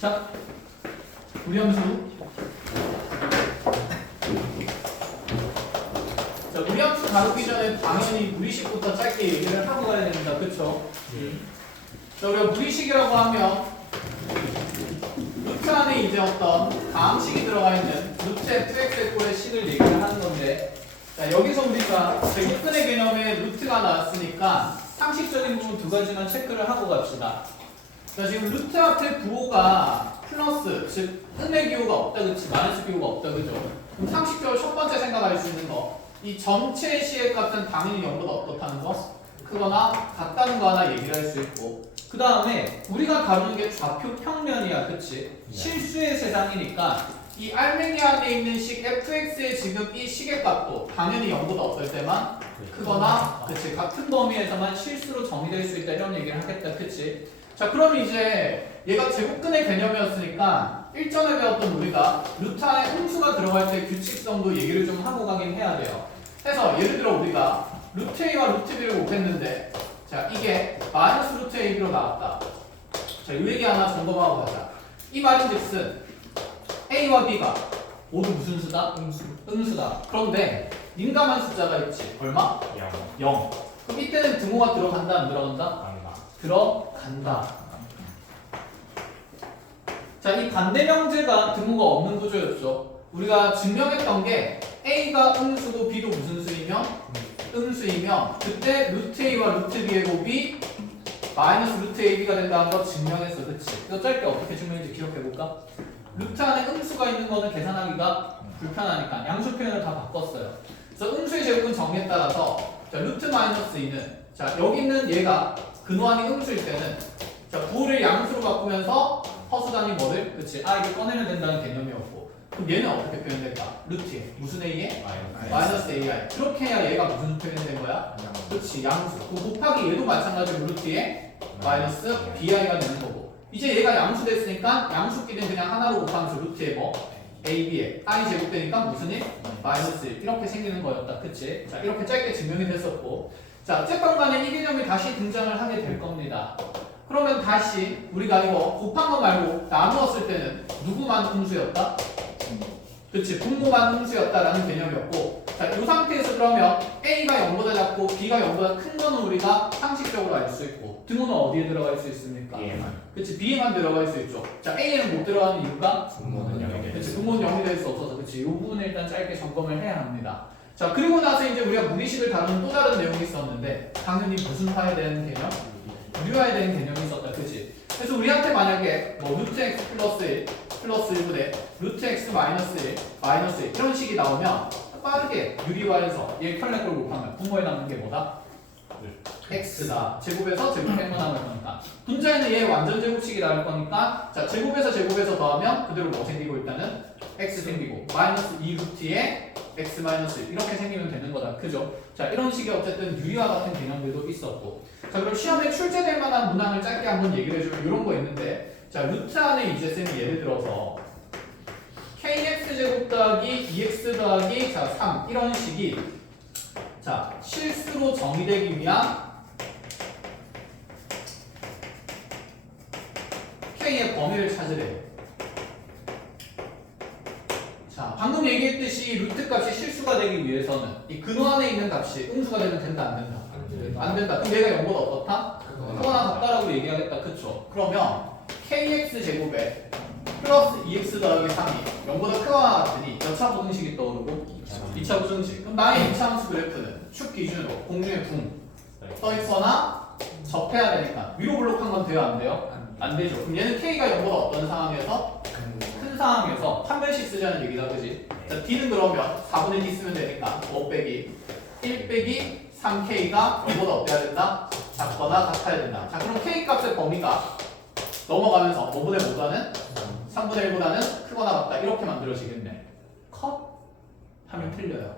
자, 우리 함수. 자, 우리 함수 다루기 전에 당연히 무리식부터 짧게 얘기를 하고 가야 됩니다. 그쵸? 자, 우리가 무리식이라고 하면 루트 안에 이제 어떤 다항식이 들어가 있는 루트 fx의 꼴의 식을 얘기를 하는 건데, 자, 여기서 우리가 제곱근의 개념에 루트가 나왔으니까 상식적인 부분 두 가지만 체크를 하고 갑시다. 자, 지금 루트 앞에 부호가 플러스, 즉 음의 기호가 없다, 그치? 마이너스 기호가 없다, 그죠? 그럼 상식적으로 첫 번째 생각할 수 있는 거, 이 전체 시의 값은 당연히 0보다 어떻다는 거? 크거나 같다는 거 하나 얘기를 할 수 있고, 그 다음에 우리가 다루는 게 좌표 평면이야, 그치? 실수의 세상이니까 이 알맹이 안에 있는 식 fx의 지금 이 식의 값도 당연히 0보다 어떨 때만 크거나, 그치? 같은 범위에서만 실수로 정의될 수 있다, 이런 얘기를 하겠다, 그치? 자, 그럼 이제 얘가 제곱근의 개념이었으니까 일전에 배웠던 우리가 루트 안에 음수가 들어갈 때 규칙성도 얘기를 좀 하고 가긴 해야 돼요. 해서 예를 들어 우리가 루트 A와 루트 B를 곱했는데, 자, 이게 마이너스 루트 AB로 나왔다. 자, 이 얘기 하나 점검하고 가자. 이 말인즉슨 A와 B가 모두 무슨 수다? 음수다. 그런데 민감한 숫자가 있지. 얼마? 0. 그럼 이때는 등호가 들어간다, 안 들어간다? 들어간다. 자, 이 반대 명제가 등호가 없는 구조였죠. 우리가 증명했던 게 A가 음수고 B도 무슨 수이면? 음수이면 그때 루트 A와 루트 B의 곱이 마이너스 루트 AB가 된다는 거 증명했어. 그치? 이거 짧게 어떻게 증명했는지 기억해볼까? 루트 안에 음수가 있는 거는 계산하기가 불편하니까 양수 표현을 다 바꿨어요. 그래서 음수의 제곱은 정의에 따라서, 자, 루트 마이너스 2는, 자, 여기 있는 얘가 근호한이 음수일 때는, 자, 부호를 양수로 바꾸면서 허수단위 뭐를? 그치? 이게 꺼내면 된다는 개념이었고, 그럼 얘는 어떻게 표현될까? 루트에 무슨 A에? 마이너스 AI. 그렇게 해야 얘가 무슨 표현된 거야? 그렇지, 양수. 그 곱하기 얘도 마찬가지로 루트에 마이너스 BI가 되는 거고, 이제 얘가 양수 됐으니까 양수끼리는 그냥 하나로 곱하면서 루트에 뭐? AB에 I 제곱되니까 무슨 일? 마이너스 1. 이렇게 생기는 거였다. 그치? 자, 이렇게 짧게 증명이 됐었고, 자, 어쨌건 간에 이 개념이 다시 등장을 하게 될 겁니다. 그러면 다시 우리가 이거 곱한 거 말고 나누었을 때는 누구만 음수였다? 그치, 분모만 음수였다라는 개념이었고, 자, 이 상태에서 그러면 A가 0보다 작고 B가 0보다 큰 거는 우리가 상식적으로 알 수 있고, 등호는 어디에 들어갈 수 있습니까? 그치, B에만 들어갈 수 있죠. 자, A에는 못 들어가는 이유가? 분모는 0이 그치, 분모는 0이 될 수 없어서, 그치, 이 부분을 일단 짧게 점검을 해야 합니다. 자, 그리고 나서 이제 우리가 무리식을 다루는 또 다른 내용이 있었는데, 당연히 무슨 화에 대한 개념? 유리화에 대한 개념이 있었다, 그치? 그래서 우리한테 만약에 뭐 루트 x 플러스 1 플러스 1분의 루트 x 마이너스 1 마이너스 1 이런 식이 나오면 빠르게 유리화해서 얘 컬렉을 곱하면 분모에 남는 게 뭐다? x다. 제곱에서 제곱 뺀거 나올 거니까, 분자에는 얘 완전 제곱식이 나올 거니까, 자, 제곱에서 제곱에서 더하면 그대로 뭐 생기고, 일단은 x 생기고 마이너스 2 루트에 x 마이너스 1 이렇게 생기면 되는 거다. 그죠? 자, 이런 식의 어쨌든 유리화 같은 개념들도 있었고, 자, 그럼 시험에 출제될 만한 문항을 짧게 한번 얘기를 해주면 이런 거 있는데, 자, 루트 안에 이제 쌤이 예를 들어서 kx 제곱 더하기 2x 더하기, 자, 3 이런 식이, 자, 실수로 정의되기 위한 k의 범위를 찾으래요. 자, 방금 얘기했듯이 루트 값이 실수가 되기 위해서는 이 근호 안에 있는 값이 음수가 되면 된다, 안 된다? 안 된다. 그럼 얘가 0보다 어떻다? 크거나 같다라고 얘기하겠다. 그쵸? 그러면 kx 제곱에 플러스 2x 더하기 3이 0보다 크거나 같으니 몇 차 부등식이 떠오르고? 2차 부등식. 그럼 나의 2차 함수 그래프는 축 기준으로 공중에 붕 떠있거나 접해야 되니까 위로 블록한 건 돼요, 안 돼요? 안 되죠. 그럼 얘는 k가 0보다 어떤 상황에서? 큰 상황에서 판별식 쓰자는 얘기다, 그지? 자, d는 그러면 4분의 d 쓰면 되니까 5 빼기 1 빼기 3k가 0보다 어때야 된다? 작거나 같아야 된다. 자, 그럼 k 값의 범위가 넘어가면서 5분의 뭐보다는 3분의 1보다는 크거나 같다, 이렇게 만들어지겠네. 컷? 하면 틀려요.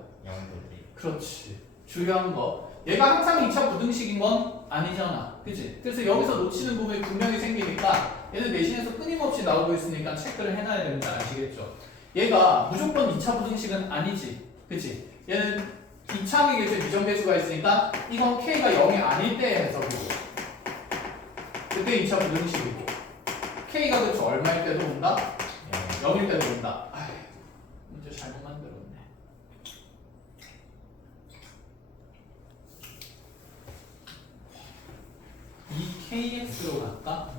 그렇지. 중요한 거, 얘가 항상 2차 부등식인 건 아니잖아, 그치? 그래서 여기서 놓치는 부분이 분명히 생기니까 얘는 내신에서 끊임없이 나오고 있으니까 체크를 해놔야 됩니다. 아시겠죠? 얘가 무조건 2차 부등식은 아니지, 그치? 얘는 2차항의 개수에 비정배수가 있으니까 이건 k가 0이 아닐 때의 해석이고, 그때 2차 부등식이고, K가 그쵸 얼마일 때도 온다? 0일 때도 온다. 아휴, 문제 잘못 만들었네. 이 KX로 갈까?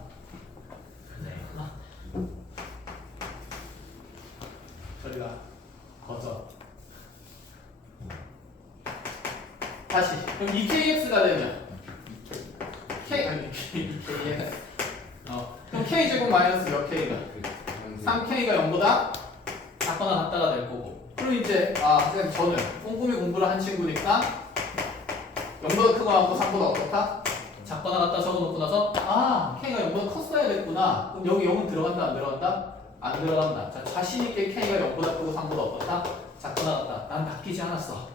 저리가 거저. 다시. 그럼 이 KX가 되면 KX. 그럼 K 제곱 마이너스 몇 K가? 3K가 0보다 작거나 같다가 될 거고. 그럼 이제 선생님 저는 꼼꼼히 공부를 한 친구니까 0보다 크거나 하고 3보다 어떻다? 작거나 같다 적어놓고 나서 K가 0보다 컸어야겠구나. 그럼 여기 0은 들어간다 안 들어간다? 안 들어간다. 자, 자신 있게 K가 0보다 크고 3보다 어떻다? 작거나 같다. 난 바뀌지 않았어.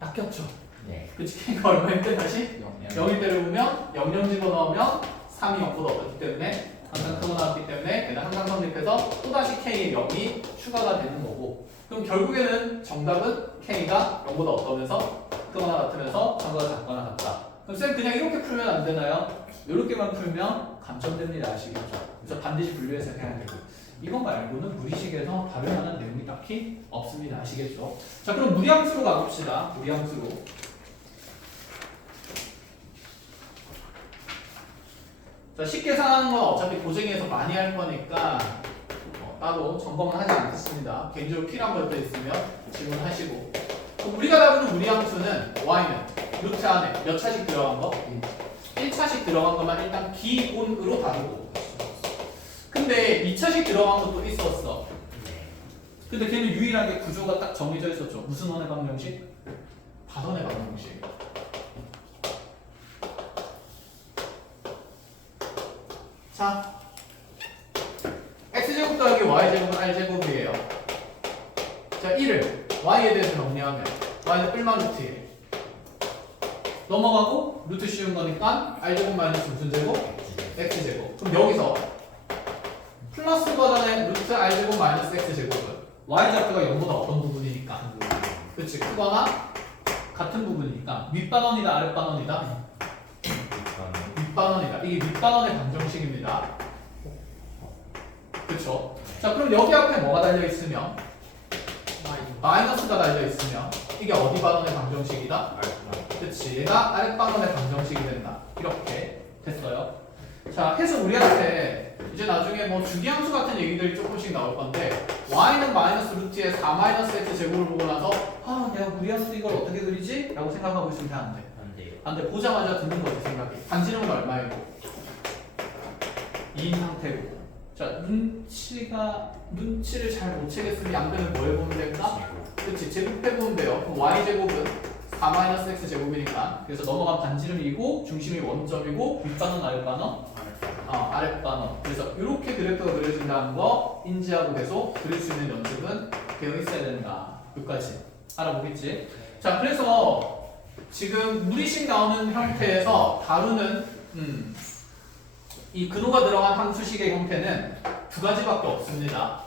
바뀌었죠. 네. 그치? K가 얼마일 때 다시? 0일 때를 보면 00 집어넣으면 3이 0보다 없었기 때문에 항상 크고 나왔기 때문에 얘는 항상 성립해서 또다시 K의 0이 추가가 되는 거고, 그럼 결국에는 정답은 K가 0보다 없다면서 크거나 같으면서 3보다 작거나 같다. 그럼 쌤 그냥 이렇게 풀면 안 되나요? 이렇게만 풀면 감점됩니다. 아시겠죠? 그래서 반드시 분류해서 해야 되고, 이거 말고는 무리식에서 다를 만한 내용이 딱히 없습니다. 아시겠죠? 자, 그럼 무리함수로 가봅시다. 무리함수로. 자, 쉽게 계산하는 건 어차피 고쟁이에서 많이 할 거니까 따로 점검은 하지 않겠습니다. 개인적으로 필요한 것도 있으면 질문하시고. 우리가 다루는 무리함수는 y는 루트 안에 몇 차씩 들어간 거? 1차씩 들어간 것만 일단 기본으로 다루고, 근데 2차씩 들어간 것도 있었어. 근데 걔는 유일하게 구조가 딱 정해져 있었죠. 무슨 원의 방정식? 다선의 방정식. 자, x제곱 더하기 y제곱은 r제곱이에요. 자, 1을 y에 대해서 정리하면 y는 뿔만 루트 1 넘어가고 루트 씌운 거니까 r제곱 마이너스 무슨 제곱? x제곱. 그럼 여기서 플러스 버전의 루트 r제곱 마이너스 x제곱은 y좌표가 0보다 어떤 부분이니까, 그치? 크거나 같은 부분이니까 윗반원이다 아랫반원이다? 윗반원이다. 이게 윗반원의 방정식입니다. 그쵸? 자, 그럼 여기 앞에 뭐가 달려있으면? 마이너스가 달려있으면 이게 어디 반원의 방정식이다? 그치? 얘가 아랫반원의 방정식이 된다. 이렇게 됐어요. 자, 해서 우리한테 이제 나중에 뭐 주기함수 같은 얘기들이 조금씩 나올 건데, y는 마이너스 루트에 4 마이너스 x 제곱을 보고 나서 내가 무리함수 이걸 어떻게 그리지? 라고 생각하고 있으면 돼, 안 돼? 안 돼요. 안 돼. 보자마자 드는 거지, 생각이. 반지름은 얼마이고? 2인 상태고. 자, 눈치를 잘 못 채겠으면 양변을 뭐 해보면 될까? 그치, 제곱해보면 돼요. 그럼 y제곱은 4 마이너스 x 제곱이니까, 그래서 넘어간 반지름이고 중심이 원점이고 윗반원 아랫반원? 아랫반원. 그래서 이렇게 그래프가 그려진다는 거 인지하고 계속 그릴 수 있는 연습은 되어 있어야 된다. 여기까지 알아보겠지? 자, 그래서 지금 무리식 나오는 형태에서 다루는 이 근호가 들어간 함수식의 형태는 두 가지밖에 없습니다.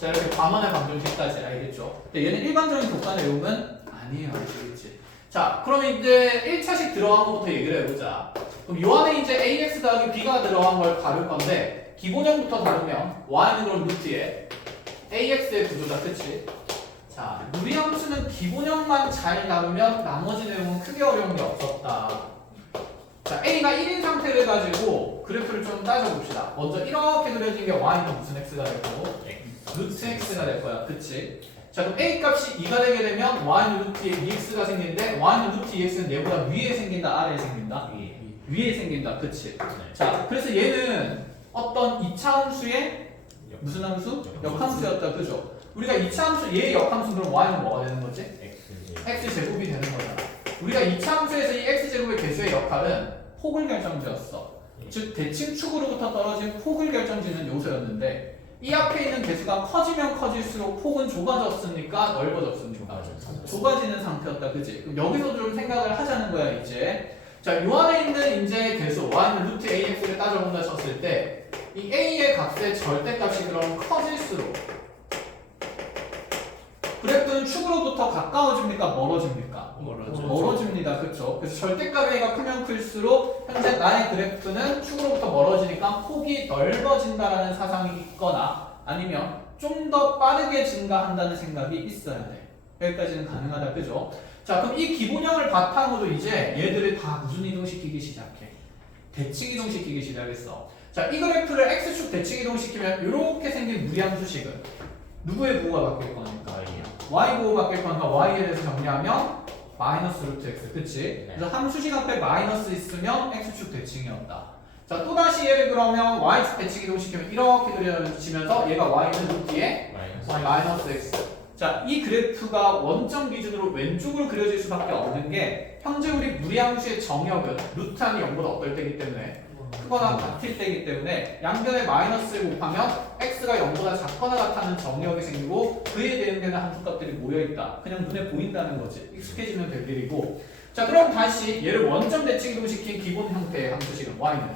자, 이렇게 과만의 방정식까지 알겠죠? 근데 얘는 일반적인 독과 내용은 아니에요. 아시겠지? 자, 그럼 이제 1차식 들어간 것부터 얘기를 해보자. 그럼 요 안에 이제 ax 더하기 b가 들어간 걸 다룰 건데, 기본형부터 다루면 y는 그럼 루트에 ax의 구조다. 그치? 자, 무리함수는 기본형만 잘 다루면 나머지 내용은 크게 어려운 게 없었다. 자, a가 1인 상태를 가지고 그래프를 좀 따져봅시다. 먼저 이렇게 그려진 게 y는 무슨 x가 될 거고? 루트 x가 될 거야. 그치? 자, 그럼 a 값이 2가 되게 되면 y는 루트에 2x가 생기는데, y는 루트 2x는 얘보다 위에 생긴다 아래에 생긴다? 위에 생긴다. 그치? 자, 그래서 얘는 어떤 2차 함수의 무슨 함수? 역함수였다. 그죠? 우리가 2차 함수 얘의 역함수, 그럼 y는 뭐가 되는 거지? x제곱이 되는 거잖아. 우리가 2차 함수에서 이 x제곱의 개수의 역할은 폭을 결정지었어. 즉 대칭축으로부터 떨어진 폭을 결정지는 요소였는데, 이 앞에 있는 개수가 커지면 커질수록 폭은 좁아졌습니까? 넓어졌습니까? 좁아지는 상태였다. 그지? 그럼 여기서 좀 생각을 하자는 거야, 이제. 자, 요 안에 있는 인재의 개수 y는 루트 ax를 따져본다 쳤을 때, 이 a의 값의 절대값이 그럼 커질수록 그래프는 축으로부터 가까워집니까? 멀어집니까? 멀어집니다. 그렇죠? 그래서 절대값 A가 크면 클수록 현재 나의 그래프는 축으로부터 멀어지니까 폭이 넓어진다라는 사상이 있거나 아니면 좀 더 빠르게 증가한다는 생각이 있어야 돼. 여기까지는 가능하다. 그죠? 자, 그럼 이 기본형을 바탕으로 이제 얘들을 다 무슨 이동시키기 시작해? 대칭 이동시키기 시작했어. 자, 이 그래프를 X축 대칭 이동시키면 이렇게 생긴 무리함수식은 누구의 부호가 바뀔 거니까? Y 부호가 바뀔 거니까 Y에 대해서 정리하면 마이너스 루트 X. 그치? 네. 그래서 함수식 앞에 마이너스 있으면 X축 대칭이었다. 자, 또다시 얘를 그러면 Y축 대칭 이동시키면 이렇게 그려지면서 얘가 Y는 루트에 마이너스 X. 자, 이 그래프가 원점 기준으로 왼쪽으로 그려질 수밖에 없는 게 현재 우리 무리함수의 정역은 루트 안이 0보다 어떨 때이기 때문에 크거나 같을 때이기 때문에 양변에 마이너스를 곱하면 x가 0보다 작거나 같다는 정역이 생기고 그에 대응되는 함수값들이 모여있다. 그냥 눈에 보인다는 거지. 익숙해지면 될 일이고. 자, 그럼 다시 얘를 원점 대칭 이동시킨 기본 형태의 함수식은 y는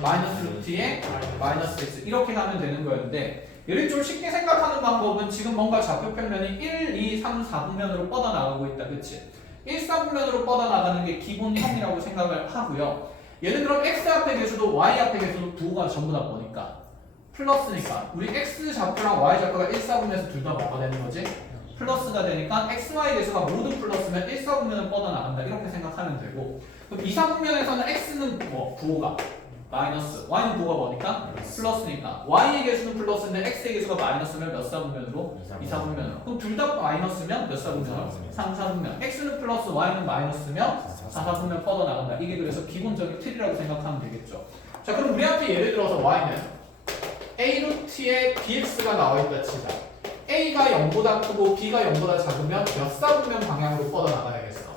마이너스 루트에 마이너스 x 이렇게 가면 되는 거였는데 얘를 좀 쉽게 생각하는 방법은 지금 뭔가 좌표평면이 1, 2, 3, 4분면으로 뻗어나가고 있다. 그치? 1, 4분면으로 뻗어나가는 게 기본형이라고 생각을 하고요. 얘는 그럼 x 앞에 계수도 y 앞에 계수도 부호가 전부 다 뭐니까? 플러스니까 우리 x 좌표랑 y 좌표가 1, 4분면에서 둘 다 뭐가 되는 거지? 플러스가 되니까 x, y 계수가 모두 플러스면 1, 4분면은 뻗어나간다. 이렇게 생각하면 되고 그럼 2, 4분면에서는 x는 뭐? 부호가 마이너스, y는 부호가 뭐니까? 플러스니까 y의 계수는 플러스인데 x의 계수가 마이너스면 몇 사분면으로? 2, 4분면으로. 그럼 둘 다 마이너스면 몇 사분면으로? 3, 4분면. x는 플러스 y는 마이너스면 4, 4분면 뻗어나간다. 이게 그래서 기본적인 틀이라고 생각하면 되겠죠. 자, 그럼 우리한테 예를 들어서 y는 a 루트에 bx가 나와있다 치자. a가 0보다 크고 b가 0보다 작으면 몇 사분면 방향으로 뻗어나가야겠어?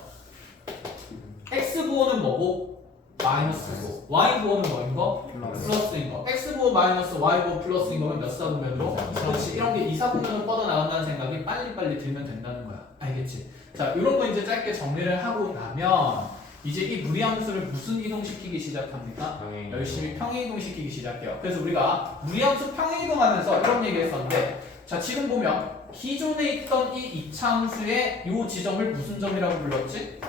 x 부호는 뭐고? 마이너스고 y 부호는 뭐인 거? 플러스인 거. x 부호 마이너스 y 부호 플러스인 거면 몇 사분면으로? 그렇지. 이런 게 2, 4분면으로 뻗어나간다는 생각이 빨리빨리 들면 된다는 거야. 알겠지? 자, 이런 거 이제 짧게 정리를 하고 나면 이제 이 무리함수를 무슨 이동시키기 시작합니까? 열심히 평행 이동시키기 시작해요. 그래서 우리가 무리함수 평행 이동하면서 이런 얘기 했었는데 자, 지금 보면 기존에 있던 이 이차함수의 이 지점을 무슨 점이라고 불렀지?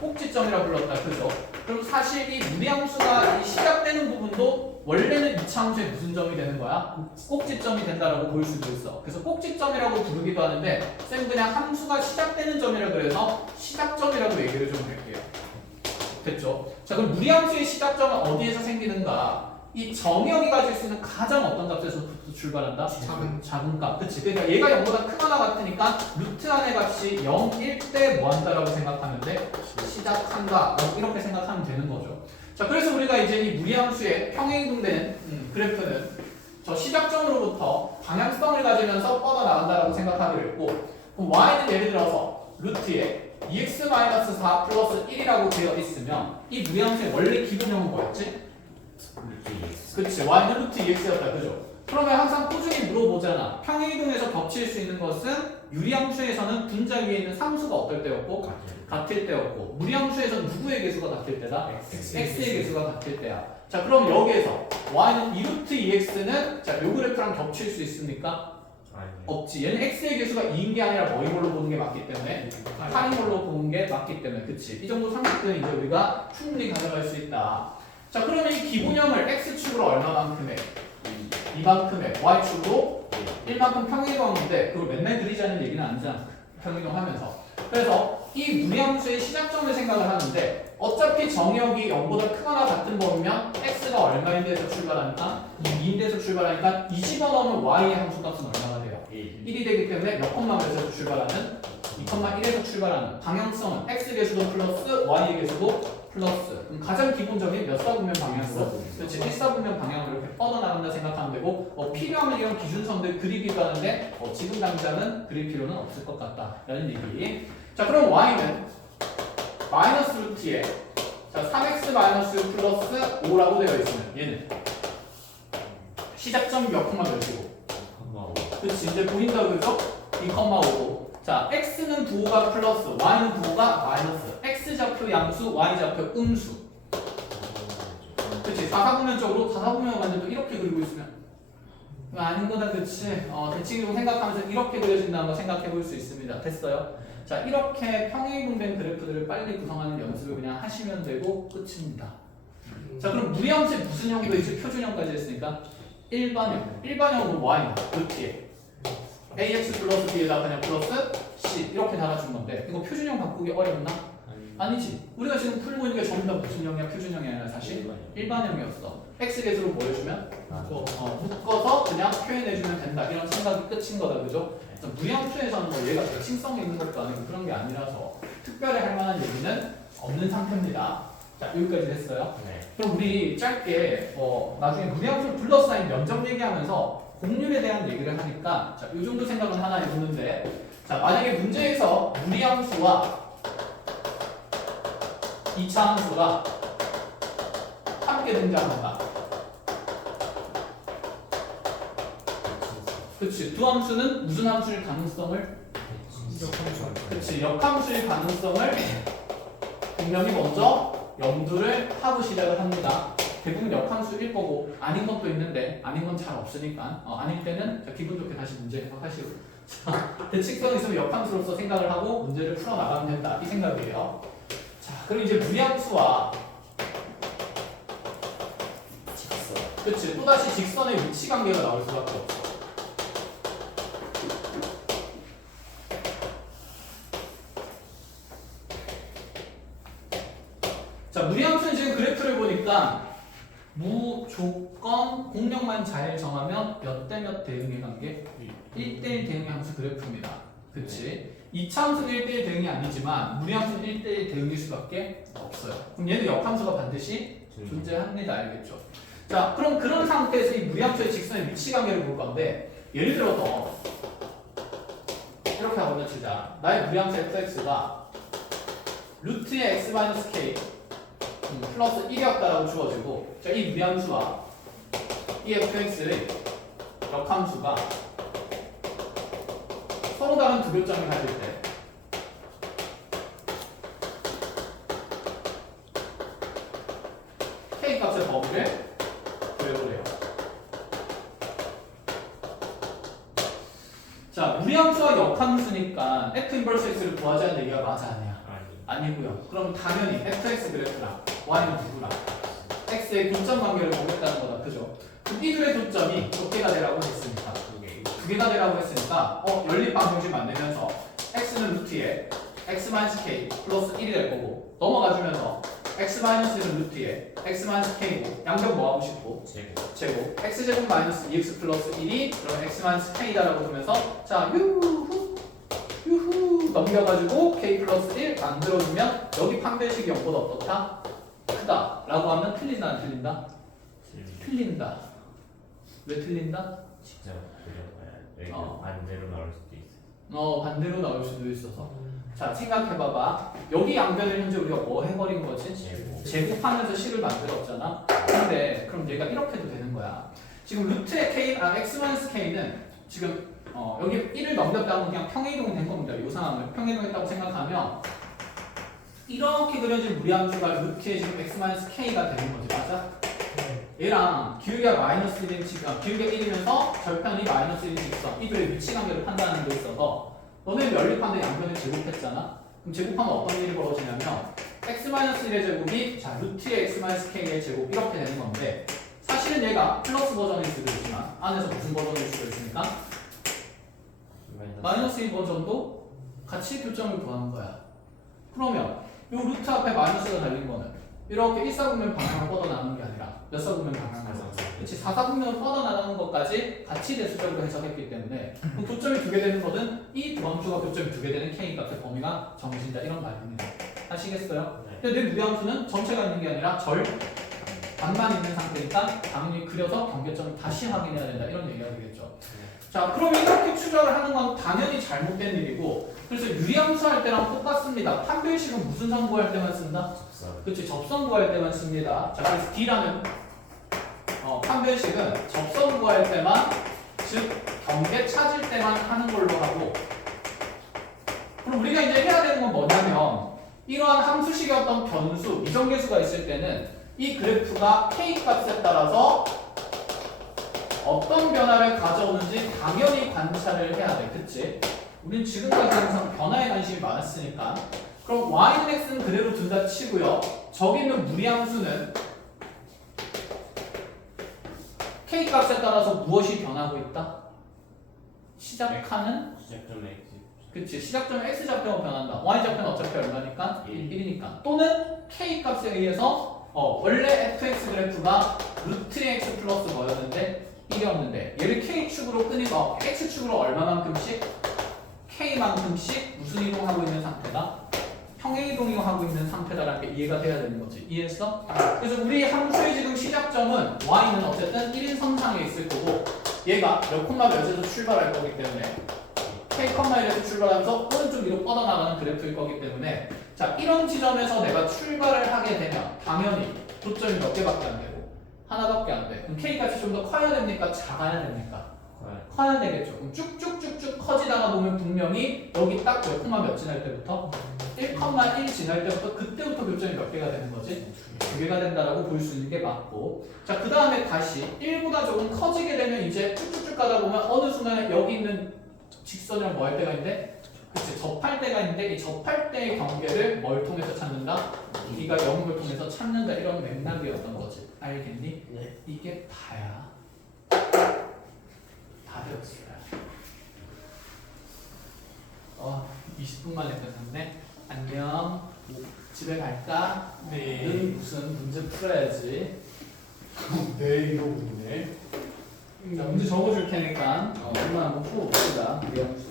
꼭지점이라고 불렀다. 그죠? 그럼 사실 이 무리함수가 이 시작되는 부분도 원래는 이차함수의 무슨 점이 되는 거야? 꼭지점이 된다라고 볼 수도 있어. 그래서 꼭지점이라고 부르기도 하는데 쌤 그냥 함수가 시작되는 점이라 그래서 시작점이라고 얘기를 좀 할게요. 됐죠? 자, 그럼 무리함수의 시작점은 어디에서 생기는가? 이 정역이 가질 수 있는 가장 어떤 값에서부터 출발한다? 작은 값. 그치? 그러니까 얘가 0보다 크거나 같으니까 루트 안의 값이 0일 때 뭐 한다라고 생각하면 돼? 시작한다. 이렇게 생각하면 되는 거죠. 자, 그래서 우리가 이제 이 무리함수의 평행이동되는 그래프는 저 시작점으로부터 방향성을 가지면서 뻗어나간다라고 생각하기로 했고 그럼 y는 예를 들어서 루트에 2x-4 플러스 1이라고 되어 있으면 이 무리함수의 원래 기본형은 뭐였지? 그치, y는 루트 2x였다. 그죠? 그러면 항상 꾸준히 물어보잖아. 평행이동에서 겹칠 수 있는 것은 유리함수에서는 분자 위에 있는 상수가 어떨 때였고? 같을 때였고 무리함수에서는 누구의 계수가 같을 때다? x의 계수가 같을 때야. 자, 그럼 여기에서 y는 2루트 2x는 자, 요 그래프랑 겹칠 수 있습니까? 없지. 얘는 x의 계수가 2인 게 아니라 뭐인 걸로 보는 게 맞기 때문에 8인 걸로 보는 게 맞기 때문에 그치. 이 정도 상식들은 이제 우리가 충분히 가져갈 수 있다. 자, 그러면 이 기본형을 x축으로 얼마만큼 해? 이만큼 해. y축으로 1만큼 평행이동하는데 그걸 맨날 그리자는 얘기는 아니잖아. 평행이동하면서. 그래서 이 무리함수의 시작점을 생각을 하는데 어차피 정역이 0보다 크거나 같은 범위면 x가 얼마인 데서 출발하니까 2인 데서 출발하니까 이 집어넣으면 y의 함수값은 얼마가 돼요? 1이 되기 때문에 몇 콤마 몇에서 출발하는? 2,1에서 출발하는 방향성은 x 계수도 플러스 y의 계수도 플러스. 그럼 가장 기본적인 몇 사분면 방향으로? 그렇지, 1사분면 방향으로 이렇게 뻗어나간다 생각하면 되고 필요하면 이런 기준선들 그리기도 하는데 지금 당장은 그릴 필요는 없을 것 같다 라는 얘기. 자, 그럼 y는 마이너스 루트에 자 3x 마이너스 플러스 5라고 되어 있으면 얘는 시작점이 몇 콤마 몇이고? 그렇지, 이제 보인다 그죠? 2,5고 자, x는 부호가 플러스, y는 부호가 마이너스. x 좌표 양수, y 좌표 음수. 그치? 4사분면적으로 4사분면 만들도 이렇게 그리고 있으면 아닌 거다, 그치? 대칭이라고 생각하면서 이렇게 그려진다는 거 생각해 볼 수 있습니다. 됐어요? 자, 이렇게 평행이동된 그래프들을 빨리 구성하는 연습을 그냥 하시면 되고 끝입니다. 자, 그럼 무리함수의 무슨 형이고 이제 표준형까지 했으니까 일반형. 일반형은 y 루트에 ax 플러스 b에다 그냥 플러스 c 이렇게 달아준 건데 이거 표준형 바꾸기 어렵나? 아니지. 우리가 지금 풀고 있는 게 전부 다 무슨 형이야? 표준형이 아니라 사실 일반형이었어. x계수로 뭐 해주면? 묶어서 그냥 표현해주면 된다. 이런 생각이 끝인 거다. 그죠? 무리함수에서는 뭐 얘가 대칭성이 있는 것도 아니고 그런 게 아니라서 특별히 할 만한 얘기는 없는 상태입니다. 자, 여기까지 했어요. 네. 그럼 우리 짧게 나중에 무리함수 둘러싸인 면적 얘기하면서 공률에 대한 얘기를 하니까 자, 이 정도 생각은 하나 해보는데 자, 만약에 문제에서 무리함수와 2차 함수가 함께 등장한다. 그치. 두 함수는 무슨 함수일 가능성을? 그치. 역함수일 가능성을 분명히 먼저 염두를 하고 시작을 합니다. 대부분 역함수일 거고 아닌 것도 있는데 아닌 건 잘 없으니까 아닐 때는 자, 기분 좋게 다시 문제 해석하시고 자, 대칭성 있으면 역함수로서 생각을 하고 문제를 풀어나가면 된다. 이 생각이에요. 자, 그럼 이제 무리함수와 직선. 그치. 또다시 직선의 위치 관계가 나올 수밖에 없어. 자, 무리함수는 지금 그래프를 보니까 무조건 공력만 잘 정하면 몇 대 몇 대응의 관계? 1대1 대응의 함수 그래프입니다. 그치? 2차 함수는 1대1 대응이 아니지만 무리함수는 1대1 대응일 수밖에 없어요. 그럼 얘는 역함수가 반드시 존재합니다. 알겠죠? 자, 그럼 그런 상태에서 이 무리함수의 직선의 위치 관계를 볼 건데 예를 들어서 이렇게 하고는 치자. 나의 무리함수 fx가 루트의 x-k 플러스 1이었다라고 주어지고 자, 이 무리함수와 이 fx의 역함수가 서로 다른 두 교점을 가질 때 k 값의 범위를 구해보래요. 자, 무리함수와 역함수니까 f 인버스 x를 구하자는 얘기가 맞아 아니야? 아니고요. 그럼 당연히 fx 그래프랑 y는 누구랑 x의 교점 관계를 보겠다는 거다. 그죠? 그럼 이 둘의 교점이 몇 개가 되라고 했으니까 두 개가 되라고 했으니까 연립 방정식 만들면서 x는 루트에 x-k 플러스 1이 될 거고 넘어가주면서 x-1은 루트에 x-k고 양변 뭐 하고 싶고 제곱 x제곱 마이너스 2x 플러스 1이 그럼 x-k다라고 하면서 자 유후 넘겨가지고 k 플러스 1 만들어주면 여기 판별식이 0보다 어떻다? 크다 라고 하면 틀린다 안 틀린다? 틀린다. 왜 틀린다? 직접 그려봐야 반대로 나올 수도 있어. 반대로 나올 수도 있어서 자, 생각해봐봐. 여기 양변을 현재 우리가 뭐 해버린 거지? 제곱하면서 식을 만들었잖아. 근데 그럼 얘가 이렇게도 되는 거야. 지금 루트의 x-k는 지금 여기 1을 넘겼다면 그냥 평행이동이 된 겁니다. 이 상황을 평행이동했다고 생각하면 이렇게 그려진 무리함수가 루트의 지금 x-k가 되는 거지. 맞아? 얘랑 기울기가 마이너스 1인 직선, 기울기가 1이면서 절편이 마이너스 1인 직선 이들의 위치 관계를 판단하는 데 있어서 너네 연립하는데 양변을 제곱했잖아. 그럼 제곱하면 어떤 일이 벌어지냐면 x-1의 제곱이 자 루트의 x-k의 제곱 이렇게 되는 건데 사실은 얘가 플러스 버전일 수도 있지만 안에서 무슨 버전일 수도 있으니까 마이너스 1 버전도 같이 교점을 구하는 거야. 그러면 이 루트 앞에 마이너스가 달린 거는 이렇게 1사분면 방향을 뻗어나가는 게 아니라 몇 사분면 방향을 그렇지 4사분면을 뻗어나가는 것까지 같이 대수적으로 해석했기 때문에 그럼 교점이 두 개 되는 거는 이 두 함수가 교점이 두 개 되는 k 값의 범위가 정해진다 이런 말입니다. 아시겠어요? 근데 내 무리함수는 전체가 있는 게 아니라 절 반만 있는 상태니까 당연히 그려서 경계점을 다시 확인해야 된다 이런 얘기가 되겠죠. 자, 그러면 이렇게 추적을 하는 건 당연히 잘못된 일이고 그래서 유리함수 할 때랑 똑같습니다. 판별식은 무슨 선 구할 때만 쓴다? 그렇지, 접선 구할 때만 씁니다. 자, 그래서 D라는 판별식은 접선 구할 때만 즉 경계 찾을 때만 하는 걸로 하고 그럼 우리가 이제 해야 되는 건 뭐냐면 이러한 함수식의 어떤 변수, 미정계수가 있을 때는 이 그래프가 K 값에 따라서 어떤 변화를 가져오는지 당연히 관찰을 해야 돼. 그치? 우린 지금까지 항상 변화에 관심이 많았으니까. 그럼 y는 x는 그대로 둘 다 치고요. 저기 있는 무리함수는 k 값에 따라서 무엇이 변하고 있다? 시작하는 시작점에 X. 그치 시작점 x 좌표가 변한다. y 좌표는 어차피 얼마니까? 1이니까. 또는 k 값에 의해서 원래 fx 그래프가 루트 x 플러스 뭐였는데 1이었는데 얘를 k축으로 끄니까 x축으로 얼마만큼씩? k만큼씩 무슨 이동하고 있는 상태다? 평행 이동하고 있는 상태다라는 게 이해가 돼야 되는 거지. 이해했어? 그래서 우리 함수의 지금 시작점은 y는 어쨌든 1인 선상에 있을 거고 얘가 몇 콤마 몇에서 출발할 거기 때문에 k, 1에서 출발하면서 오른쪽 위로 뻗어나가는 그래프일 거기 때문에 자 이런 지점에서 내가 출발을 하게 되면 당연히 도점이 몇 개밖에 안 되고 하나밖에 안 돼. 그럼 k 값이 좀 더 커야 됩니까? 작아야 됩니까? 커야 되겠죠. 그럼 쭉쭉쭉쭉 커지다가 보면 분명히 여기 딱 몇 콤마 몇 지날 때부터 1,1 지날 때부터 그때부터 교점이 몇 개가 되는 거지? 2개가 된다라고 볼 수 있는 게 맞고 자 그 다음에 다시 1보다 조금 커지게 되면 이제 쭉쭉쭉 가다 보면 어느 순간에 여기 있는 직선이랑 뭐 할 때가 있는데 그치 접할 때가 있는데 이 접할 때의 경계를 뭘 통해서 찾는다? 네가 0을 통해서 찾는다 이런 맥락이었던 거지 알겠니? 네. 이게 다야 다 배웠어요 20분 만에 끝났네 안녕 집에 갈까? 네 무슨 문제 풀어야지 내일로 오네. 자, 문제 적어줄 테니까 얼마 한번 풀어봅시다. 미영수.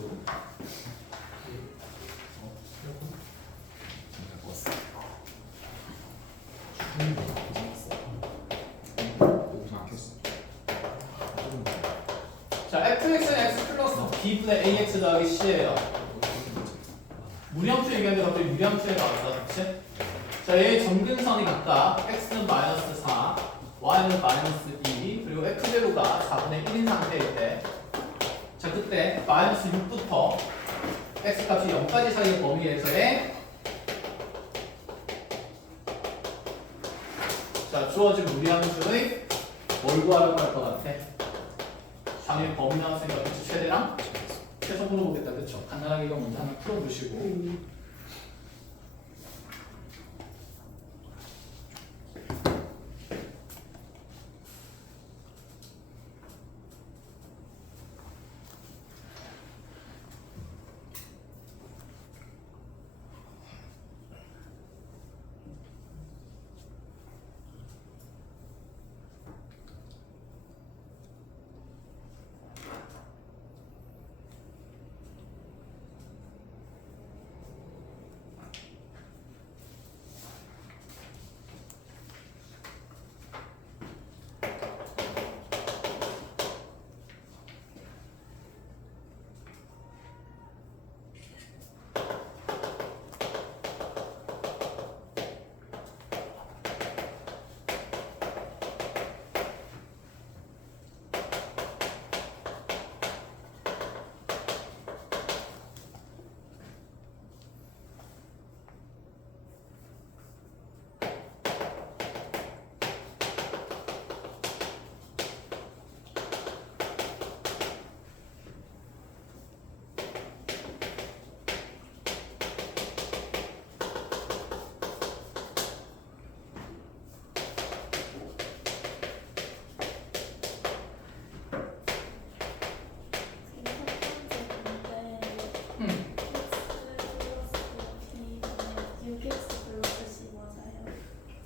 자, fx는 x 플러스 b분의 ax 더하기 c예요. 무리함수 얘기하는데 갑자기 무리함수에 나왔다, 그치? 자, 얘의 점근선이 각각 x는 마이너스 4, y는 마이너스 2, 그리고 f0가 4분의 1인 상태일 때 자, 그때 마이너스 6부터 x값이 0까지 사이의 범위에서의 자, 주어진 무리함수의 뭘 구하려고 할 것 같아? 당연히 범위 나왔으니까 그치? 최대랑 최소 물어보겠다, 그쵸? 간단하게 이거 먼저 하나 풀어보시고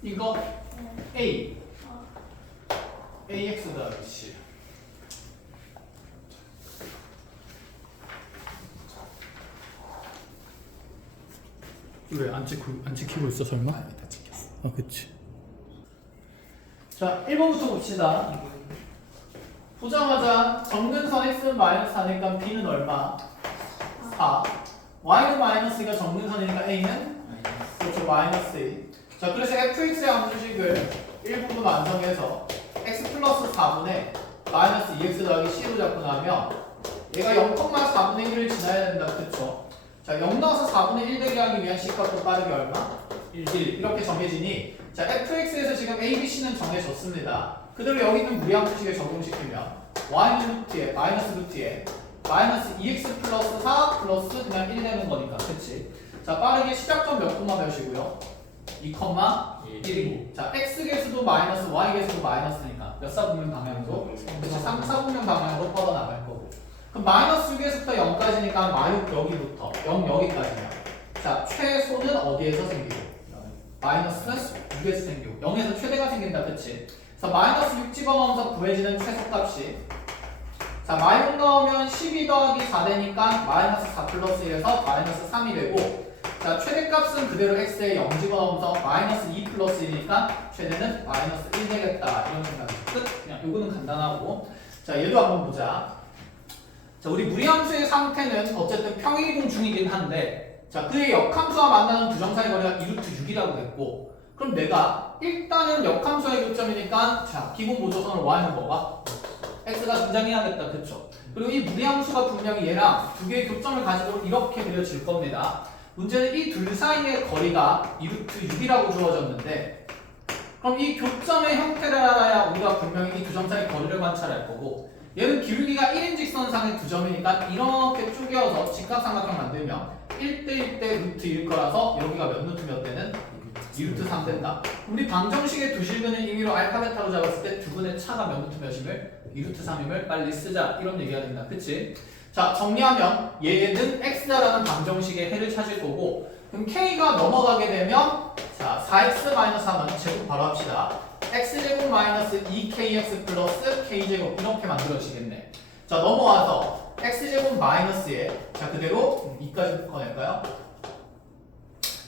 이거 A AX 더하기 C 왜 안 찍히고 있어 설마? 아니 다 찍혔어. 아 그치 자 1번부터 봅시다 보자마자 정근선 x는 마이너스 4니까 b는 얼마? 4 y는 마이너스니까 정근선이니까 a는? 그렇죠 마이너스 2 자 그래서 fx의 함수식을 1부분 완성해서 x 플러스 4분의 마이너스 2x 더하기 c로 잡고 나면 얘가 0,4분의 1을 지나야 된다 그쵸? 자 0 나와서 4분의 1 되게 하기 위한 c값도 빠르게 얼마? 1 이렇게 정해지니 자 fx에서 지금 a, b, c는 정해졌습니다 그대로 여기 있는 무리함수식에 적용시키면 y는 루트에 마이너스 루트에 마이너스 2x 플러스 4 플러스 그냥 1 내는 거니까. 그치? 자, 빠르게 시작점 몇 콤마 몇이고요? 2,1이고. 자, x 개수도 마이너스 y 개수도 마이너스니까 몇 사분면 방향으로? 그치? 3 사분면 방향으로 뻗어나갈 거고. 그럼 마이너스 6에서부터 0까지니까 마이너스 여기부터 0 여기까지야. 자, 최소는 어디에서 생기고? 마이너스 6에서 생기고 0에서 최대가 생긴다. 그치? 그래서 마이너스 6 집어넣으면서 구해지는 최소값이, 자, 마이너스 넣으면 12 더하기 4 되니까 마이너스 4 플러스 1에서 마이너스 3이 되고, 자, 최대값은 그대로 x에 0 집어넣으면서 마이너스 2 플러스 1이니까 최대는 마이너스 1 되겠다. 이런 생각이 끝. 그냥 요거는 간단하고. 자, 얘도 한번 보자. 자, 우리 무리함수의 상태는 어쨌든 평행이동 중이긴 한데, 자, 그의 역함수와 만나는 두 점사의 거리가 2루트 6이라고 했고, 그럼 내가 일단은 역함수의 교점이니까, 자, 기본 보조선을 y는 뭐가? x가 등장해야겠다. 그쵸? 그리고 이 무리함수가 분명히 얘랑 두 개의 교점을 가지고 이렇게 그려질 겁니다. 문제는 이 둘 사이의 거리가 2루트 6이라고 주어졌는데, 그럼 이 교점의 형태를 알아야 우리가 분명히 이 두 점 사이의 거리를 관찰할 거고, 얘는 기울기가 1인 직선상의 두 점이니까 이렇게 쪼개어서 직각삼각형 만들면 1대 1대 루트 1 거라서 여기가 몇 루트 몇 대는? 2루트 3 된다. 우리 방정식의 두 실근을 임의로 알파 베타로 잡았을 때 두 분의 차가 몇 루트 몇임을? 2루트 3임을 빨리 쓰자. 이런 얘기가 된다. 그치? 자, 정리하면 얘는 x라는 방정식의 해를 찾을 거고, 그럼 k가 넘어가게 되면, 자, 4x-3은 제곱 바로 합시다. x제곱 마이너스 2kx 플러스 k제곱 이렇게 만들어지겠네. 자, 넘어와서 x제곱 마이너스에, 자, 그대로 2까지 묶어낼까요?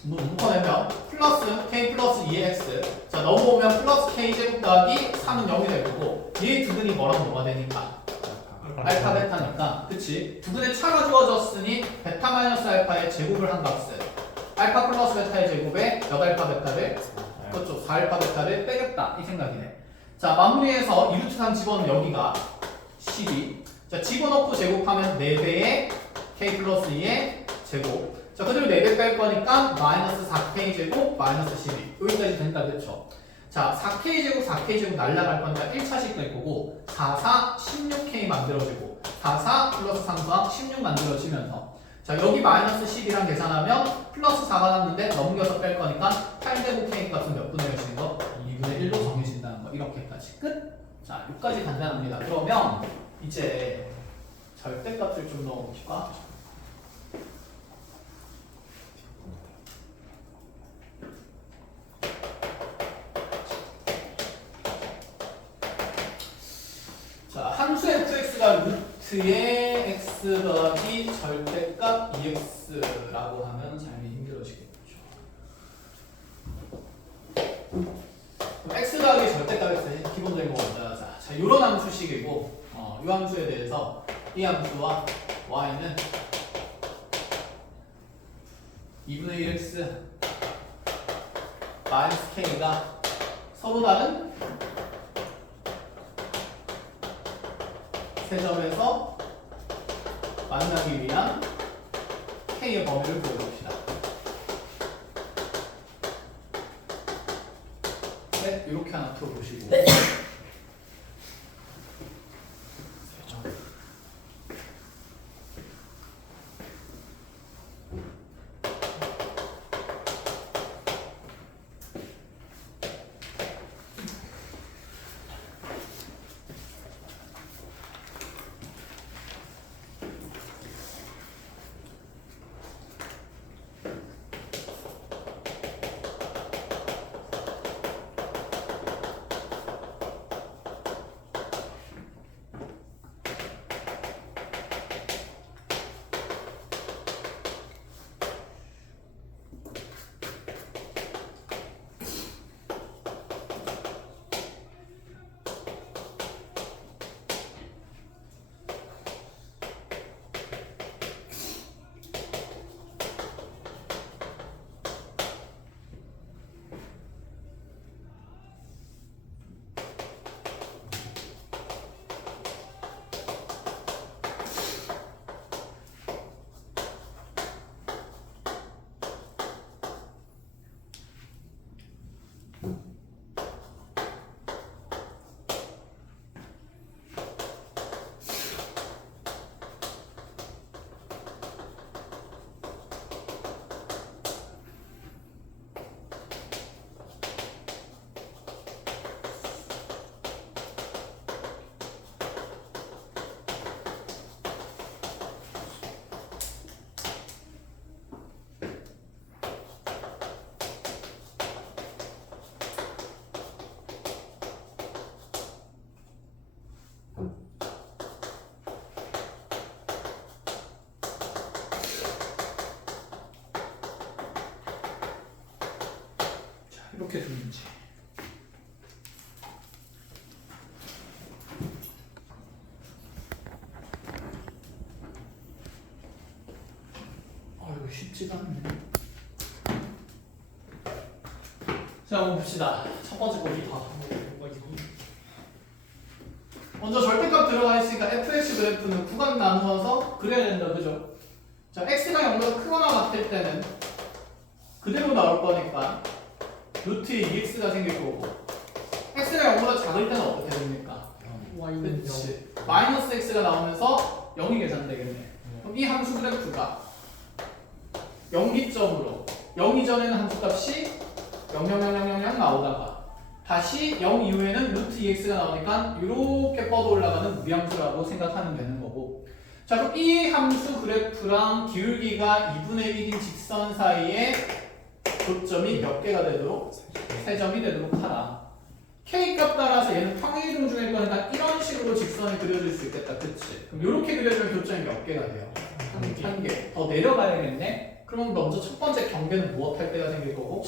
묶어내면 플러스 k 플러스 2x, 자, 넘어오면 플러스 k제곱 더하기 3은 0이 될 거고, 얘 두 근이 뭐랑 뭐가 되니까? 알파 베타니까. 그치? 두 근의 차가 주어졌으니 베타 마이너스 알파의 제곱을 한 값은 알파 플러스 베타의 제곱에 몇 알파 베타를? 그렇죠. 4알파 베타를 빼겠다. 이 생각이네. 자, 마무리해서 2루트 3 집어넣으면 여기가 12. 자, 집어넣고 제곱하면 4배의 k 플러스 2의 제곱. 자, 그대로 4배 뺄 거니까 마이너스 4k 제곱 마이너스 12. 여기까지 된다. 그렇죠? 자, 4k 제곱 4k 제곱 날라갈 거니까 1차씩 될 거고, 4, 4, 16k 만들어지고, 4, 4 플러스 3, 4, 16 만들어지면서, 자, 여기 마이너스 10이랑 계산하면 플러스 4가 남는데 넘겨서 뺄 거니까 8제곱 k 값은 몇 분의 몇인 거? 2분의 1로 정해진다는 거. 이렇게까지 끝. 자, 여기까지 간단합니다. 그러면 이제 절대값을 좀 넣어볼까? 자, 함수 fx가 루트의 x 더하기 절대값 2x라고 하면 삶이 힘들어지겠죠. 그럼 x 더하기 절대값 x 기본적인 거 먼저 하자. 자, 요런 함수식이고, 이 함수에 대해서 이 함수와 y는 2분의 1x 마이너스 k가 서로 다른 세 점에서 만나기 위한 k의 범위를 보여줍시다. 네, 이렇게 하나 풀어보시고. 어떻게 두는지. 이거 쉽지가 않네. 자, 한번 봅시다. 첫 번째 거기 봐. 먼저 절대값 들어가 있으니까 fx 그래프는 구간 나누어서 그려야 된다, 그죠? 자, x가 0보다 크거나 같을 때는 그대로 나올 거니까 루트 2x가 생길 거고, x가 0보다 작을 때는 어떻게 됩니까? 그렇지. 마이너스 x가 나오면서 0이 계산되겠네. 그럼 이 함수 그래프가 0기점으로 0 이전에는 함수값이 0,0,0,0,0 나오다가 다시 0 이후에는 루트 2x가 나오니까 이렇게 뻗어 올라가는 무리함수라고 생각하면 되는 거고. 자, 그럼 이 함수 그래프랑 기울기가 2분의 1인 직선 사이에 교점이 몇 개가 되도록? 3점이 되도록 하라. k 값 따라서 얘는 평행이동 중일 거니까 이런 식으로 직선이 그려질 수 있겠다. 그치? 그럼 이렇게 그려주면 교점이 몇 개가 돼요? 한 개. 더 내려가야겠네? 그러면 먼저 첫 번째 경계는 무엇 할 때가 생길 거고?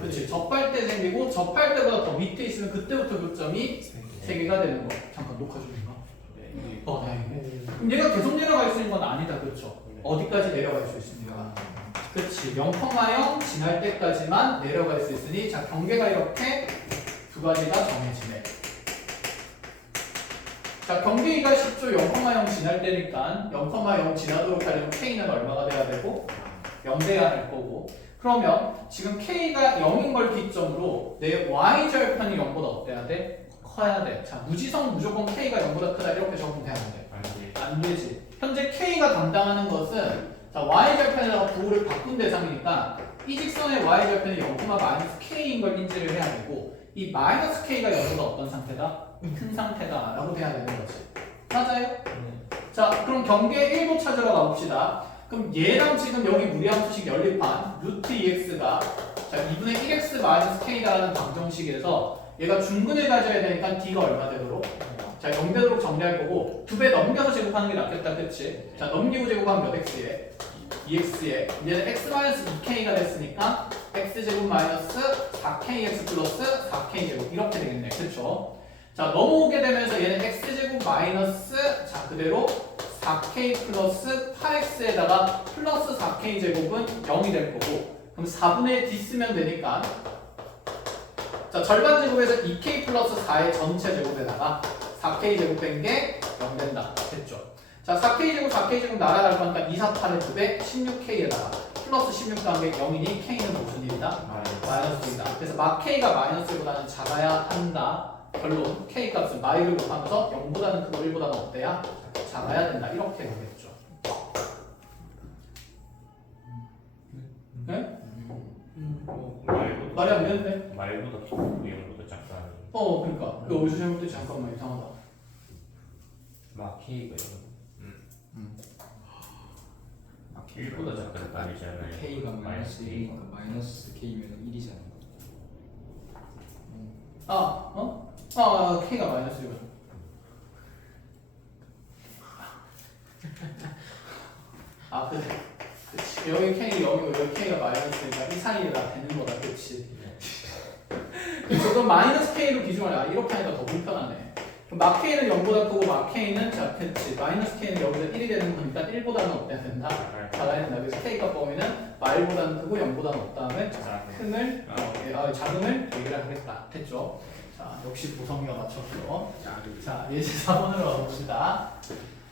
그치. 접할 때 생기고, 접할 때보다 더 밑에 있으면 그때부터 교점이 3개가 되는 거. 잠깐 녹화 중인가? 네. 그럼 얘가 계속 내려갈 수 있는 건 아니다. 그렇죠? 어디까지 내려갈 수 있습니까? 그렇지. 0,0 지날 때까지만 내려갈 수 있으니, 자, 경계가 이렇게 두 가지가 정해지네. 자, 경계가 10조 0,0 지날 때니까 0,0 지나도록 하려면 K는 얼마가 돼야 되고? 0 돼야 될 거고. 그러면 지금 K가 0인 걸 기점으로 내 Y절편이 0보다 어때야 돼? 커야 돼. 자, 무지성 무조건 K가 0보다 크다 이렇게 적으면 돼, 안 돼? 안 되지. 현재 K가 담당하는 것은 자, Y절편에다가 부호를 바꾼 대상이니까 이 직선의 Y절편이 0,-K인 걸 인지를 해야 되고, 이 마이너스 K가 0보다 어떤 상태다? 큰 상태다 라고 돼야 되는 거지. 맞아요? 자, 그럼 경계 1도 찾으러 가봅시다. 그럼 얘랑 지금 여기 무리함수식 연립한 루트 2x가 자 2분의 1x 마이너스 k다라는 방정식에서 얘가 중근을 가져야 되니까 d가 얼마 되도록? 자 0 되도록 정리할 거고 2배 넘겨서 제곱하는 게 낫겠다, 그치? 자 넘기고 제곱하면 몇 x에? 2x에 얘는 x 마이너스 2k가 됐으니까 x제곱 마이너스 4kx 플러스 4k제곱 이렇게 되겠네, 그쵸? 자 넘어오게 되면서 얘는 x제곱 마이너스 자 그대로 4k 플러스 8x에다가 플러스 4k 제곱은 0이 될 거고, 그럼 4분의 d 쓰면 되니까 자 절반 제곱에서 2k 플러스 4의 전체 제곱에다가 4k 제곱 뺀 게 0 된다. 됐죠? 자 4k 제곱 4k 제곱 날아갈 거니까 2, 4, 8의 2배 16k에다가 플러스 16 더한 게 0이니 k는 무슨 일이다? 마이너스이다. 그래서 막 k가 마이너스보다는 작아야 한다. 결론 k 값은 마이를 곱하면서 0보다는 크고 1보다는 어때야? 작아야 된다. 이렇게 되겠죠. 네? 말이 안 되는데? 말보다 크고 0보다 작다는 그러니까 이거 어디서 잘못됐지? 잠깐만 이상하다. 막 K가 1보다 작다는 답이잖아요. K가 마이너스 K. 1이니까 마이너스 K면 1이잖아. K가 마이너스 1이거든. 그래. 그치. 여기 K는 0이고 여기 K가 마이너스니까 이 사이에다 되는 거다. 그치. 그래서 그럼 마이너스 K로 기준을 이렇게 하니까 더 불편하네. 그럼 막 K는 0보다 크고 막 K는 그치. 마이너스 K는 여기서 1이 되는 거니까 1보다는 어때야 된다? 작아야 된다. 그래서 K값 범위는 말보다는 크고 0보다는 없다음에 큰을 작음을 얘기를 하겠다. 됐죠? 자, 역시 보성이가 맞췄죠. 자, 예제 4번으로 가봅시다.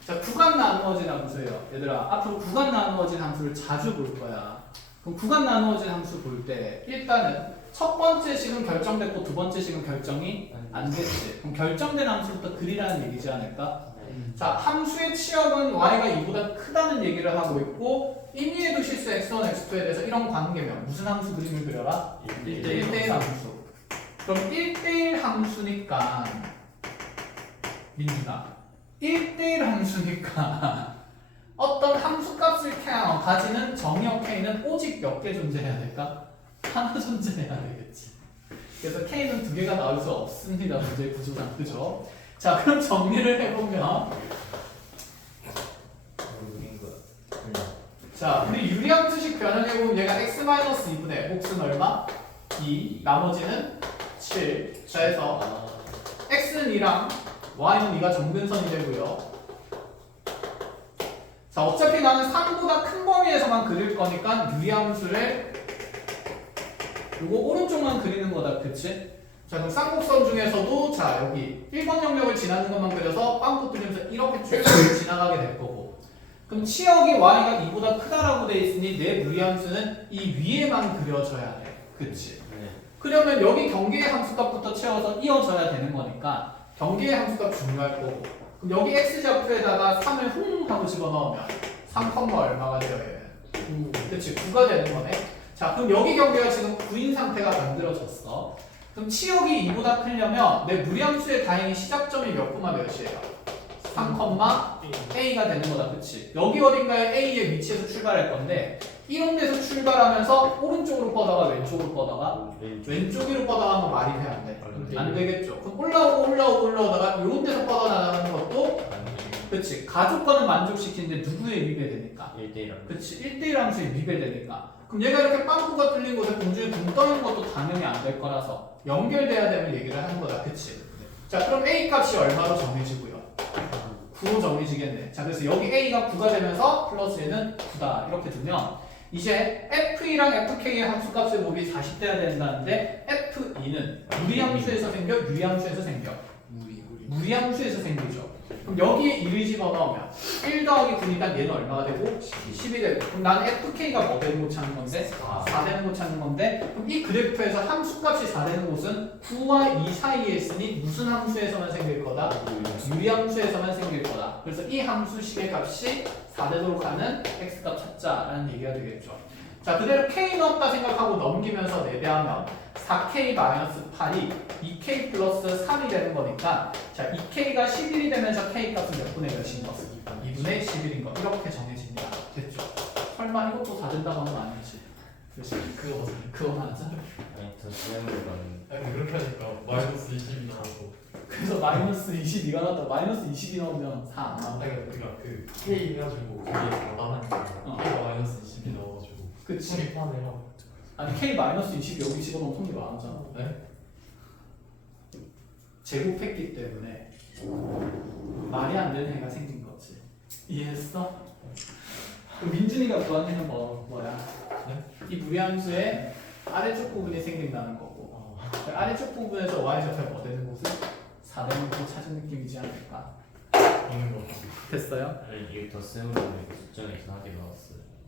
자, 구간 나누어진 함수예요. 얘들아, 앞으로 구간 나누어진 함수를 자주 볼 거야. 그럼 구간 나누어진 함수 볼 때 일단은 첫 번째 식은 결정됐고 두 번째 식은 결정이 안 됐지. 그럼 결정된 함수부터 그리라는 얘기지 않을까? 자, 함수의 치역은 y가 2보다 크다는 얘기를 하고 있고 임의의 도실수 x1, x2에 대해서 이런 관계면 무슨 함수 그림을 그려라? 1대1 함수. 그럼 1대1 함수니까 민준아 1대1 함수니까 어떤 함수값을 가지는 정의역 k는 오직 몇 개 존재해야 될까? 하나 존재해야 되겠지. 그래서 k는 두 개가 나올 수 없습니다. 문제의 구조상. 그죠? 자, 그럼 정리를 해보면 자, 우리 유리함수식 변형해보면 얘가 x-2분의 몫은 얼마? 2, 나머지는 7. 자, 해서 아, x는 2랑 y는 2가 정근선이 되고요. 자, 어차피 나는 3보다 큰 범위에서만 그릴 거니까 유리함수를 요거 오른쪽만 그리는 거다, 그치? 자, 그럼 쌍곡선 중에서도 자, 여기 1번 영역을 지나는 것만 그려서 빵꾸 뚫리면서 이렇게 쭉 지나가게 될 거고. 그럼 치역이 y가 2보다 크다라고 돼 있으니 내 무리함수는 이 위에만 그려져야 돼. 그치? 네. 그러면 여기 경계의 함수값부터 채워서 이어져야 되는 거니까 경계의 함수값 중요할 거고. 그럼 여기 x좌표에다가 3을 훅 하고 집어넣으면 3, 얼마가 돼요? 얘는? 그치? 9가 되는 거네. 자, 그럼 여기 경계가 지금 9인 상태가 만들어졌어. 그럼 치역이 2보다 크려면 내 무리함수의 다행히 시작점이 몇 콤마 몇이에요? 3, A가 되는 거다. 그치? 여기 어딘가에 A의 위치에서 출발할 건데 이런 데서 출발하면서 오른쪽으로 뻗다가 왼쪽으로 뻗다가 왼쪽으로 뻗어가면 말이 돼? 안 돼? 안 되겠죠. 그럼 올라오다가 이런 데서 뻗어나가는 것도 그치? 가족과는 만족시키는데 누구의 위배되니까? 1대1 그치? 1대1 함수에 위배되니까. 그럼 얘가 이렇게 빵꾸가 뚫린 곳에 공중에 붕 떠는 것도 당연히 안 될 거라서 연결돼야 되는 얘기를 하는 거다. 그치? 자, 그럼 A 값이 얼마로 정해지고요? 9로 정해지겠네. 자, 그래서 여기 A가 9가 되면서 플러스 얘는 9다. 이렇게 두면 이제 F2랑 FK의 함수값의 mov이 40돼야 된다는데 F2는 무리함수에서 생겨? 유리함수에서 생겨? 무리함수에서 생기죠. 그럼 여기에 1을 집어넣으면 1 더하기 9니까 얘는 얼마가 되고? 10이 되고. 그럼 나는 FK가 뭐 되는 곳 찾는 건데? 4 되는 곳 찾는 건데 그럼 이 그래프에서 함수값이 4 되는 곳은 9와 2 사이에 있으니 무슨 함수에서만 생길 거다? 유리함수에서만 생길 거다. 그래서 이 함수식의 값이 4 되도록 하는 x값 찾자라는 얘기가 되겠죠. 자, 그대로 k는 없다 생각하고 넘기면서 내배하면 4k-8이 2k 플러스 3이 되는 거니까 자, 2k가 11이 되면서 k 값은 몇 분의 몇인 거? 2분의 11인 거. 이렇게 정해집니다. 됐죠? 설마 이것도 4 된다고 하는 거 아니지? 그렇지? 그거 맞아? 아니 더 쓰는 건 아니 그렇게 하니까 마이너스 20이 나오고. 그래서 마이너스 22가 나왔다. 마이너스 20이 나오면 4 안 나와. 아니 그러니까 그 K 해가지고 그게 나가니까 K가 마이너스 20이 나와가지고. 그치? 성립하네 하고. 아니 k 마이너스 20 여기 집어넣으면 성립 안 하잖아. 네? 제곱했기 때문에 말이 안 되는 애가 생긴 거지. 이해했어? 그 민준이가 구한 애는 뭐야? 네? 이 무리함수의 아래쪽 부분이 생긴다는 거고 그 아래쪽 부분에서 y좌표가 뭐 되는 곳을 4 되는 곳을 찾은 느낌이지 않을까? 있는 거. 됐어요? 아니 이게 더 쓰는 거는 숫자가 이상하게 나왔어요.